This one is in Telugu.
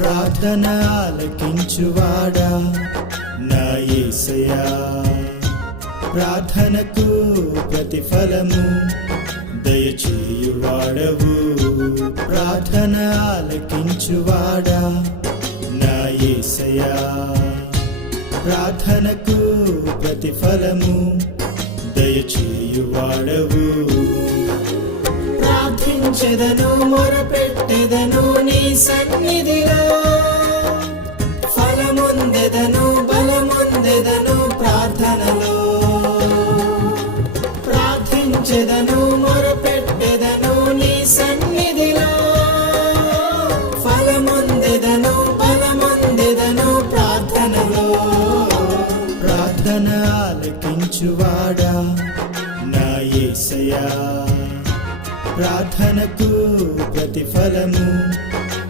ప్రార్థన ఆలకించువాడా నా యేసయ్యా, ప్రార్థనకు ప్రతిఫలము దయచేయువాడవు. ప్రార్థన ఆలకించువాడా నా యేసయ్యా, ప్రార్థనకు ప్రతిఫలము దయచేయువాడవు. ప్రార్థించెదను, మొరపెట్టెదను నీ సన్నిధిలో, ఫలముందెదను, బలముందెదను ప్రార్థనలో. ప్రార్థించెదను, మొరపెట్టెదను నీ సన్నిధిలో, ఫలముందెదను, బలముందెదను ప్రార్థనలో. ప్రార్థన ఆలకించువాడా నా యేసయ్యా, ప్రార్థనకు ప్రతిఫలము